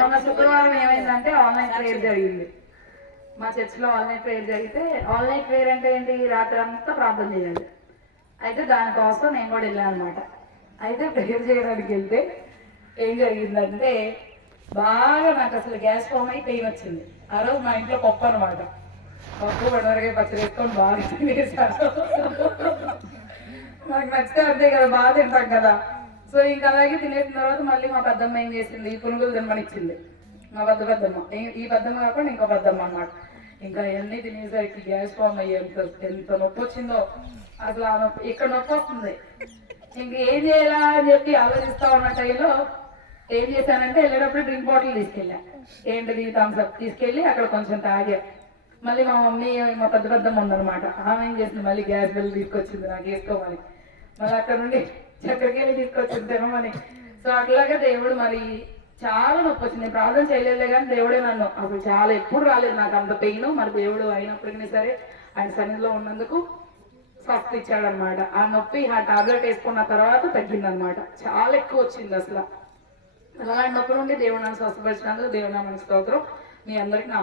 మొన్న శుక్రవారం ఏమైందంటే ఆన్లైన్ ప్రేయర్ జరిగింది. మా చర్చిలో ఆన్లైన్ ప్రేయర్ జరిగితే, ఆన్లైన్ ప్రేయర్ అంటే ఏంటి, రాత్రి అంతా ప్రార్థన చేయాలి. అయితే దానికోసం నేను కూడా వెళ్ళాను అనమాట. అయితే ప్రేయర్ చేయడానికి వెళ్తే ఏం జరిగిందంటే, బాగా నాకు అసలు గ్యాస్ ఫామ్ అయి పెయిన్ వచ్చింది. ఆ రోజు మా ఇంట్లో పప్పు అనమాట. పప్పు వడవరగా పచ్చడి వేసుకొని బాగా తినేసాను. నాకు నచ్చితే అంతే కదా, బాగా తింటాం కదా. సో ఇంకా అలాగే తినేసిన తర్వాత మళ్ళీ మా పెద్దమ్మ ఏం చేసింది, పునుగులు తినమనిచ్చింది. మా పెద్దమ్మ, ఈ పెద్దమ్మ కాకుండా ఇంకో పెద్దమ్మ అన్నమాట. ఇంకా ఎన్ని తినేసరికి గ్యాస్ ఫామ్ అయ్యి ఎంత నొప్పి వచ్చిందో అసలు. ఆ నొప్పి ఇక్కడ నొప్పి వస్తుంది. ఇంక ఏం చేయాలా అని చెప్పి ఆలోచిస్తా ఉన్న టైంలో ఏం చేశానంటే, వెళ్ళేటప్పుడు డ్రింక్ బాటిల్ తీసుకెళ్ళా. ఏంటిది, థమ్స్అప్ తీసుకెళ్ళి అక్కడ కొంచెం తాగా. మళ్ళీ మా మమ్మీ, మా పెద్దమ్మ ఉందనమాట, ఆమె ఏం చేసింది, మళ్ళీ గ్యాస్ బిల్ తీసుకొచ్చింది నాకు వేసుకోమని. మళ్ళీ అక్కడ నుండి చక్కెరకేళి తీసుకొచ్చింది తినమని. సో అట్లాగే దేవుడు మరి చాలా నొప్పి వచ్చింది. నేను ప్రార్థన చేయలేదులే కానీ దేవుడే నన్ను అసలు చాలా ఎప్పుడు రాలేదు నాకు అంత పెయిన్. మరి దేవుడు అయినప్పటికీ సరే ఆయన సన్నిధిలో ఉన్నందుకు స్వస్థ ఇచ్చాడనమాట. ఆ నొప్పి ఆ టాబ్లెట్ వేసుకున్న తర్వాత తగ్గిందనమాట. చాలా ఎక్కువ వచ్చింది అసలు. అలాంటి నొప్పి నుండి దేవుడు నన్ను స్వస్థపరిచినందుకు దేవుడు నా మనసు స్తోత్రం. మీ అందరికీ నా